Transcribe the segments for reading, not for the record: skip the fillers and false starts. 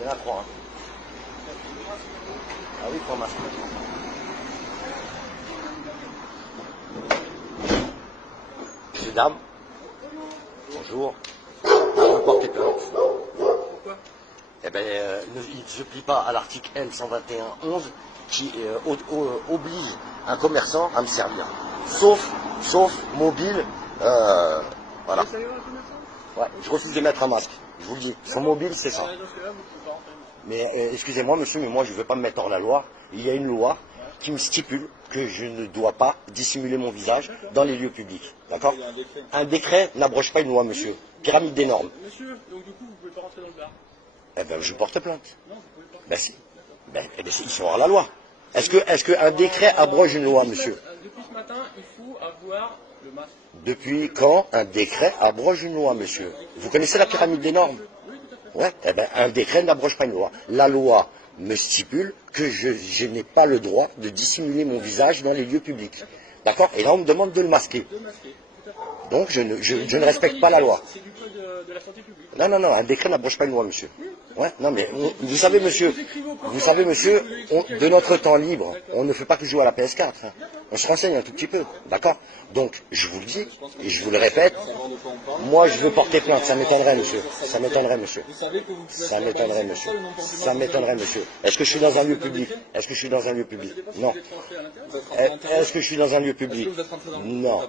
Il y en a 3. Hein. Ah oui, pour un masque. Monsieur, dame. Bonjour. Je veux porter plainte. Pourquoi? Eh bien, il ne se plie pas à l'article L121-11 qui oblige un commerçant à me servir. Sauf mobile, voilà. Ouais, je refuse de mettre un masque. Je vous le dis. Son mobile, c'est ça. Mais excusez-moi, monsieur, mais moi, je ne veux pas me mettre hors la loi. Il y a une loi qui me stipule que je ne dois pas dissimuler mon visage dans les lieux publics. D'accord? Un décret n'abroge pas une loi, monsieur. Pyramide des normes. Monsieur, donc du coup, vous ne pouvez pas rentrer dans le bar. Eh bien, je porte plainte. Non, vous pouvez pas. Ben si. Ben, ils sont hors la loi. Est-ce qu'un décret abroge une loi, monsieur? Depuis ce matin, il faut avoir le masque. Depuis quand un décret abroge une loi, monsieur? Vous connaissez la pyramide des normes? Oui, tout à fait. Ouais. Eh ben, un décret n'abroge pas une loi. La loi me stipule que je n'ai pas le droit de dissimuler mon visage dans les lieux publics. D'accord? Et là, on me demande de le masquer. De masquer, tout à fait. Donc, je ne respecte pas la loi. C'est du code de la santé publique. Non, un décret n'abroge pas une loi, monsieur. Ouais, non, mais vous savez, monsieur, de notre temps libre, on ne fait pas que jouer à la PS4. Hein. On se renseigne un tout petit peu, d'accord? Donc, je vous le dis, et je vous le répète, moi, je veux porter plainte. Ça m'étonnerait, monsieur. Ça m'étonnerait, monsieur. Ça m'étonnerait, monsieur. Ça m'étonnerait, monsieur. Est-ce que je suis dans un lieu public? Est-ce que je suis dans un lieu public? Non. Est-ce que je suis dans un lieu public? Non.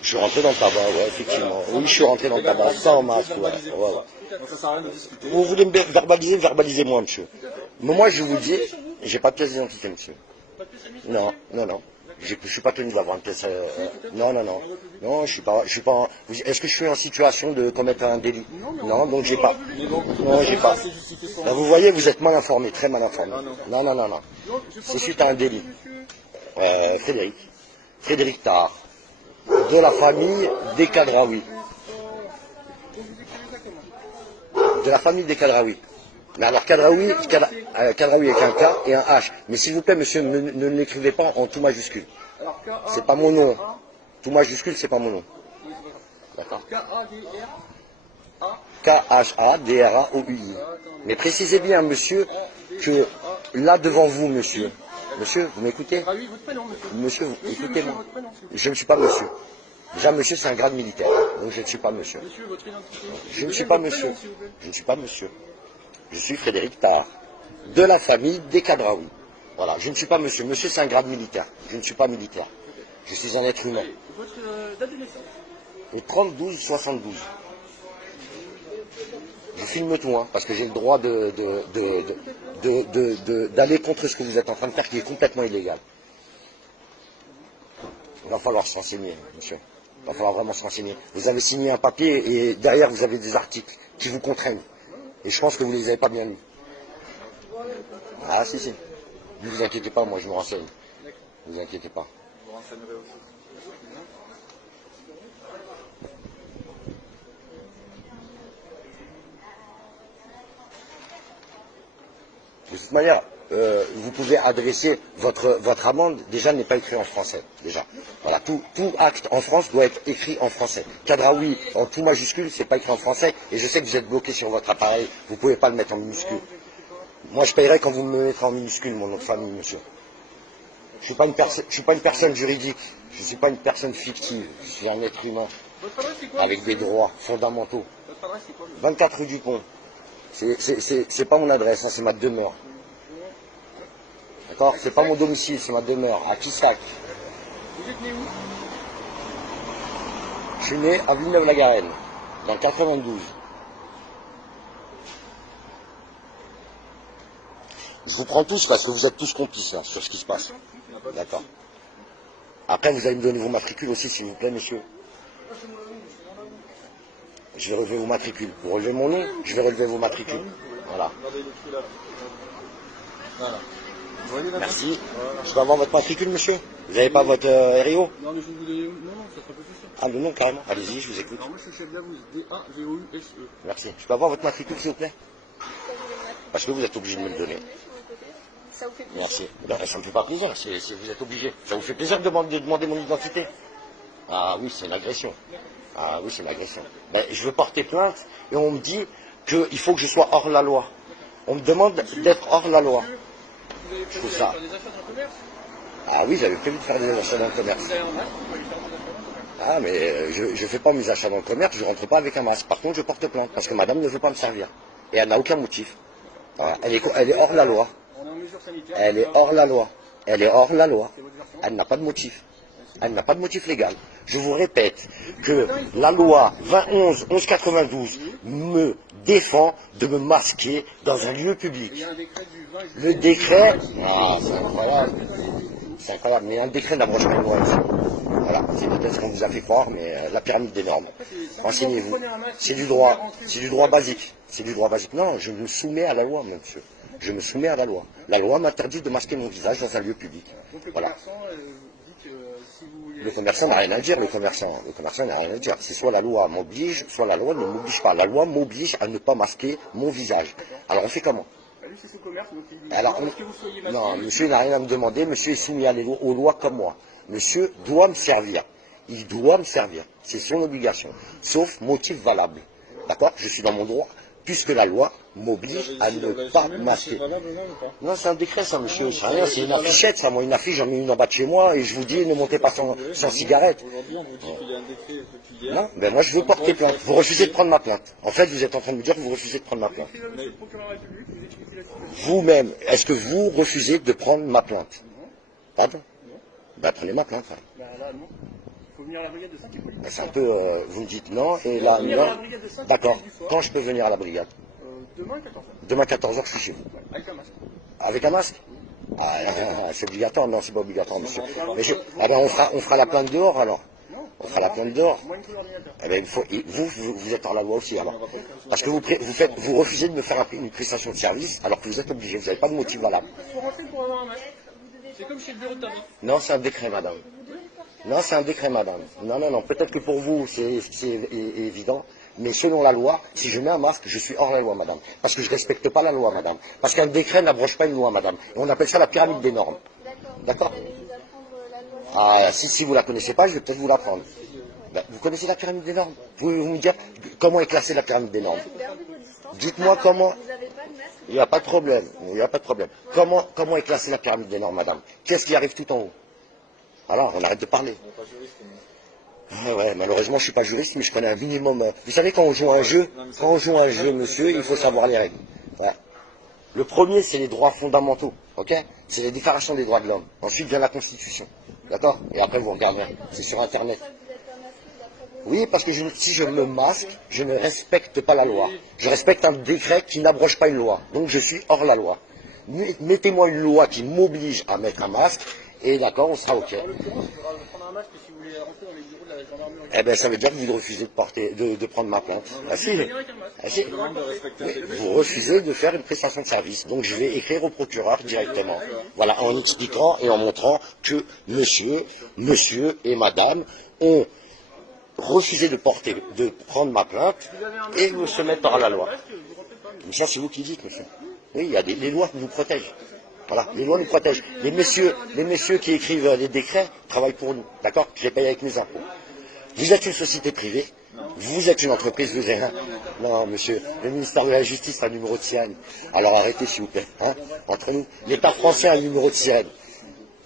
Je suis rentré dans le tabac, ouais, effectivement. Oui, je suis rentré dans le tabac, sans masque, ouais. Vous voulez me verbaliser, verbalisez-moi, monsieur. Mais moi, je vous dis, j'ai pas de pièce d'identité, monsieur. Non. Je suis pas tenu d'avoir une pièce. Non, je suis pas. Est-ce que je suis en situation de commettre un délit? Non, donc j'ai pas. Non, j'ai pas. Là, vous voyez, vous êtes mal informé, très mal informé. Non. C'est suite à un délit. Frédéric Tard. De la famille des Kadraoui. De la famille des Kadraoui. Mais alors Kadraoui avec un K et un H. Mais s'il vous plaît, monsieur, ne l'écrivez pas en tout majuscule. C'est pas mon nom. Tout majuscule, c'est pas mon nom. D'accord. K-H-A-D-R-A-O-U-I. Mais précisez bien, monsieur, que là devant vous, monsieur. Monsieur, vous m'écoutez? Monsieur, écoutez-moi. Je ne suis pas monsieur. Déjà, monsieur, c'est un grade militaire. Donc, je ne suis pas monsieur. Je ne suis pas monsieur. Je ne suis pas monsieur. Je suis Frédéric Tard. De la famille des Kadraoui. Voilà, je ne suis pas monsieur. Monsieur, c'est un grade militaire. Je ne suis pas militaire. Je suis un être humain. Votre date de naissance? Le 30-12-72. Je filme tout, hein, parce que j'ai le droit d'aller contre ce que vous êtes en train de faire, qui est complètement illégal. Il va falloir se renseigner, monsieur. Il va falloir vraiment se renseigner. Vous avez signé un papier et derrière vous avez des articles qui vous contraignent. Et je pense que vous ne les avez pas bien lus. Ah si. Ne vous inquiétez pas, moi je me renseigne. Ne vous inquiétez pas. Vous renseignerez aussi. De toute manière, vous pouvez adresser votre amende, déjà n'est pas écrit en français, déjà. Voilà, tout acte en France doit être écrit en français. Kadraoui, en tout majuscule, c'est pas écrit en français, et je sais que vous êtes bloqué sur votre appareil, vous ne pouvez pas le mettre en minuscule. Moi, je paierai quand vous me mettrez en minuscule, mon nom de famille, monsieur. Je suis pas une personne juridique, je ne suis pas une personne fictive, je suis un être humain, avec des droits fondamentaux. Votre adresse, c'est quoi? 24 rue du Pont. C'est pas mon adresse, hein, c'est ma demeure. D'accord? C'est pas mon domicile, c'est ma demeure, à Kissac. Vous êtes né où? Je suis né à Villeneuve-la-Garenne, dans le 92. Je vous prends tous parce que vous êtes tous complices là, sur ce qui se passe. D'accord. Après, vous allez me donner vos matricules aussi, s'il vous plaît, monsieur. Je vais relever vos matricules. Vous relevez mon nom, je vais relever vos matricules. Voilà. Merci. Je peux avoir votre matricule, monsieur? Vous n'avez pas votre RIO? Non, mais je vous donner. Non, ça sera pas plus simple. Ah, le nom, carrément. Allez-y, je vous écoute. Alors, moi, je suis chef d'Avouz. D-A-V-O-U-S-E. Merci. Je peux avoir votre matricule, s'il vous plaît? Parce que vous êtes obligé de me le donner. Ça vous fait plaisir? Merci. Ben, ça ne me fait pas plaisir, vous êtes obligé. Ça vous fait plaisir de demander mon identité? Ah oui, c'est une agression. Ah oui, c'est une agression. Ben, je veux porter plainte et on me dit qu'il faut que je sois hors la loi. On me demande d'être hors la loi. Vous avez Je trouve prévu ça. d'aller faire des achats dans le commerce? Ah oui, j'avais prévu de faire des achats dans le commerce. Vous avez un masque, vous pouvez aller faire des achats dans le commerce. Ah, mais je ne fais pas mes achats dans le commerce, je ne rentre pas avec un masque. Par contre, je porte plainte parce que madame ne veut pas me servir. Et elle n'a aucun motif. Voilà. Elle est hors la loi. On est en mesure sanitaire. Elle est hors la loi. Elle est hors la loi. C'est votre version? Elle n'a pas de motif. Elle n'a pas de motif légal. Je vous répète que la loi 21-1192 me défend de me masquer dans un lieu public. Il y a un décret du 20 juillet. Le décret, ah, c'est incroyable. C'est incroyable, mais un décret n'abroge pas une loi ici. Voilà, c'est peut-être ce qu'on vous a fait croire, mais la pyramide des normes. Renseignez-vous. C'est du droit basique. C'est du droit basique. Non, je me soumets à la loi, monsieur. Je me soumets à la loi. La loi m'interdit de masquer mon visage dans un lieu public. Donc le Voilà. commerçant dit que si vous voulez... Le commerçant n'a rien à dire, le commerçant n'a rien à dire. C'est soit la loi m'oblige, soit la loi ne m'oblige pas. La loi m'oblige à ne pas masquer mon visage. Alors on fait comment? Lui, c'est son commerce, donc il Alors, demande que vous soyez masqué. non, monsieur n'a rien à me demander, monsieur est soumis aux lois comme moi. Monsieur doit me servir. Il doit me servir. C'est son obligation. Sauf motif valable. D'accord? Je suis dans mon droit, puisque la loi m'oblige à ne pas masquer. Non, c'est un décret, ça, monsieur. C'est rien, c'est une affichette, ça. Moi, une affiche, j'en mets une en bas de chez moi et je vous dis, ne montez pas sans cigarette. Aujourd'hui, on vous dit qu'il y a un décret depuis hier. Non, ben moi, je veux porter plainte. Vous refusez de prendre ma plainte. En fait, vous êtes en train de me dire que vous refusez de prendre ma plainte. Monsieur le procureur de la République, vous expliquez la situation. Vous-même, est-ce que vous refusez de prendre ma plainte? Pardon? Ben, prenez ma plainte. Hein. Ben là, non. Il faut venir à la brigade de Saint-Hippolyte. Ben, c'est un peu, vous me dites non, et là, Venir à la non. brigade de Saint-Hippolyte D'accord. du soir. Quand je peux venir à la brigade? Demain, 14h. Demain, 14h, je suis chez vous. Avec un masque. Avec un masque? C'est obligatoire? Non, c'est pas obligatoire, monsieur. Mais ah ben, on fera la plainte dehors, alors. Non. On fera la plainte dehors. Moi, il me faut l'ordinateur. Eh ben, vous êtes hors la loi aussi, alors. Parce que vous refusez de me faire une prestation de service, alors que vous êtes obligé, vous n'avez pas de motif valable. Il faut rentrer pour avoir un masque. C'est comme chez le bureau de tabac. Non, c'est un décret, madame. Non, c'est un décret, madame. Non, non, non. Peut-être que pour vous, c'est évident. Mais selon la loi, si je mets un masque, je suis hors la loi, madame. Parce que je ne respecte pas la loi, madame. Parce qu'un décret n'abroge pas une loi, madame. Et on appelle ça la pyramide des normes. D'accord? Ah, si vous ne la connaissez pas, je vais peut-être vous l'apprendre. Ben, vous connaissez la pyramide des normes? Pouvez-vous me dire comment est classée la pyramide des normes? Dites-moi comment... Il n'y a pas de problème. Il n'y a pas de problème. Comment est classée la pyramide des normes, madame? Qu'est-ce qui arrive tout en haut? Alors, on arrête de parler. Ah ouais, malheureusement, je ne suis pas juriste, mais je connais un minimum. Vous savez, quand on joue à un jeu, monsieur, il faut savoir les règles. Voilà. Le premier, c'est les droits fondamentaux, ok? C'est les déclarations des droits de l'homme. Ensuite vient la Constitution, d'accord? Et après, vous regardez, c'est sur Internet. Oui, parce que si je me masque, je ne respecte pas la loi. Je respecte un décret qui n'abroge pas une loi. Donc, je suis hors la loi. Mettez-moi une loi qui m'oblige à mettre un masque, et d'accord, on sera ok. En l'occurrence, il faudra prendre un masque si vous voulez rentrer dans les bureaux de la gendarmerie. Eh bien, ça veut dire que vous refusez de prendre ma plainte. Ah si, ah, si. Oui, vous refusez de faire une prestation de service. Donc je vais écrire au procureur directement. Voilà, en expliquant et en montrant que monsieur et madame ont refusé de prendre ma plainte et vous se mettre hors la loi. Mais ça, c'est vous qui dites, monsieur. Oui, il y a les lois qui nous protègent. Voilà, les lois nous protègent. Les messieurs qui écrivent les décrets travaillent pour nous, d'accord? Je les paye avec mes impôts. Vous êtes une société privée, vous êtes une entreprise, vous êtes un... Non, monsieur, le ministère de la Justice a un numéro de SIAN. Alors arrêtez, s'il vous plaît, hein, entre nous. L'État français a un numéro de SIAN.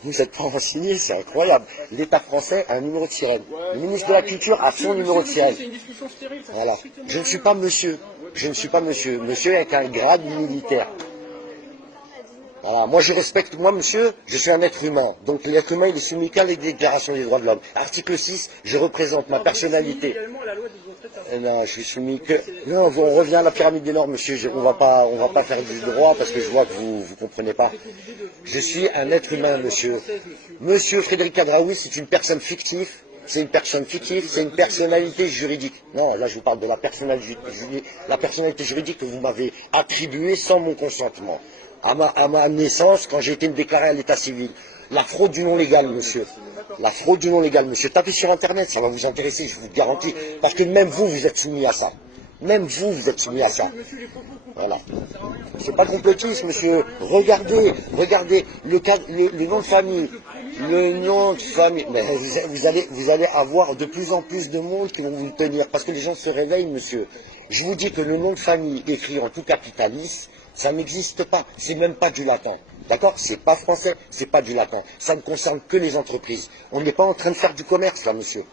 Vous n'êtes pas renseigné, c'est incroyable. L'État français a un numéro de sirène. Le ministre de la Culture a son numéro de sirène. Voilà. Je ne suis pas monsieur. Je ne suis pas monsieur. Monsieur avec un grade militaire. Voilà. Moi, je respecte, moi, monsieur, je suis un être humain. Donc, l'être humain, il est soumis qu'à les déclarations des droits de l'homme. Article 6, je représente ma personnalité. Non, je suis soumis que... Non, on revient à la pyramide des normes, monsieur. On va pas faire du droit parce que je vois que vous comprenez pas. Je suis un être humain, monsieur. Monsieur Frédéric Kadraoui, c'est une personne fictive. C'est une personne fictive, c'est une personnalité juridique. Non, là, je vous parle de la personnalité juridique que vous m'avez attribuée sans mon consentement. À ma naissance, quand j'ai été me déclarer à l'état civil. La fraude du non légal, monsieur. La fraude du non légal, monsieur. Tapez sur Internet, ça va vous intéresser, je vous le garantis. Parce que même vous, vous êtes soumis à ça. Même vous êtes soumis à ça. Voilà. C'est pas complotiste, monsieur. Regardez le nom de famille. Le nom de famille. Mais vous allez avoir de plus en plus de monde qui vont vous le tenir. Parce que les gens se réveillent, monsieur. Je vous dis que le nom de famille écrit en tout capitaliste, Ça n'existe pas. C'est même pas du latin. D'accord? C'est pas français, c'est pas du latin. Ça ne concerne que les entreprises. On n'est pas en train de faire du commerce, là, monsieur.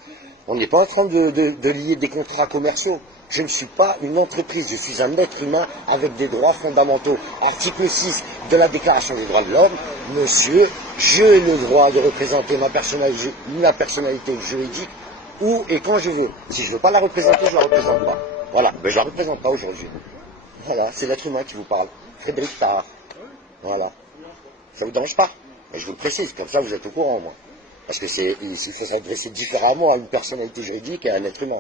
On n'est pas en train de lier des contrats commerciaux. Je ne suis pas une entreprise, je suis un être humain avec des droits fondamentaux. Article 6 de la Déclaration des droits de l'homme, monsieur, j'ai le droit de représenter ma personnalité juridique où et quand je veux. Si je ne veux pas la représenter, je ne la représente pas. Voilà, mais je ne la représente pas aujourd'hui. Voilà, c'est l'être humain qui vous parle. Frédéric Tarr. Voilà. Ça vous dérange pas? Mais je vous le précise, comme ça vous êtes au courant, moi. Parce que il faut s'adresser différemment à une personnalité juridique et à un être humain.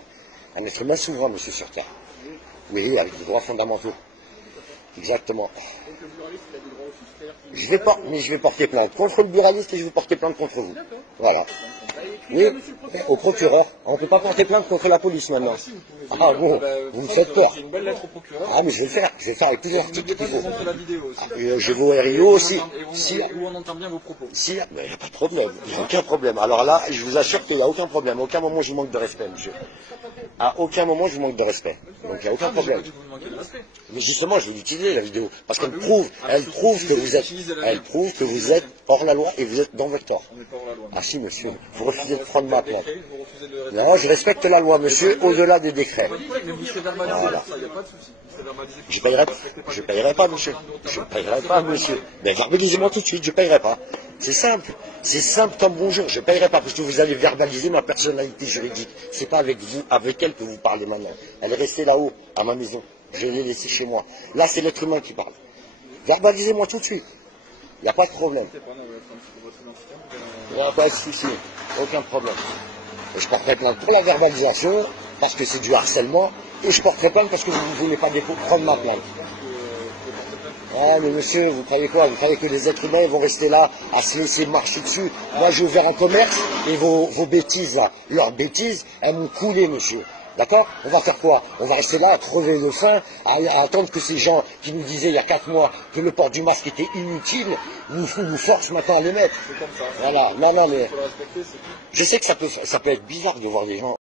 Un être humain souverain, monsieur, sur Terre. Oui, avec des droits fondamentaux. Exactement. Je vais porter plainte contre le buraliste et je vais porter plainte contre vous. Voilà. Oui, au procureur. On ne peut pas porter plainte contre la police maintenant. Ah bon, vous me faites peur. Ah mais je vais le faire. Je vais le faire avec tous les articles qu'il faut. Je vais au RIO aussi. Où on entend bien vos propos. Il n'y a pas de problème. Il n'y a aucun problème. Alors là, je vous assure qu'il n'y a aucun problème. À aucun moment je vous manque de respect, monsieur. À aucun moment je vous manque de respect. Donc il n'y a aucun problème. Mais justement, je vais l'utiliser la vidéo. Parce qu'elle prouve que vous êtes hors la loi et vous êtes dans votre tort. Ah si, monsieur, vous refusez de prendre ma plainte. Non, je respecte la loi, monsieur, au-delà des décrets. Voilà. Je payerai pas, monsieur. Je payerai pas, monsieur. Mais verbalisez-moi tout de suite, je payerai pas. C'est simple. C'est simple comme bonjour. Je payerai pas parce que vous allez verbaliser ma personnalité juridique. C'est pas avec vous, avec elle que vous parlez maintenant. Elle est restée là-haut, à ma maison. Je l'ai laissée chez moi. Là, c'est l'être humain qui parle. Verbalisez-moi tout de suite. Il n'y a pas de problème. Il n'y a pas de souci. Aucun problème. Et je porterai plainte pour la verbalisation, parce que c'est du harcèlement, et je porterai plainte parce que vous ne voulez pas prendre ma plainte. Ah, mais monsieur, vous croyez quoi? Vous croyez que les êtres humains vont rester là à se laisser marcher dessus? Moi, j'ai ouvert un commerce, et vos bêtises, là, leurs bêtises, elles m'ont coulé, monsieur. D'accord? On va faire quoi? On va rester là à crever de faim, à attendre que ces gens qui nous disaient il y a 4 mois que le port du masque était inutile, nous forcent maintenant à le mettre. Voilà. Non, mais je sais que ça peut être bizarre de voir des gens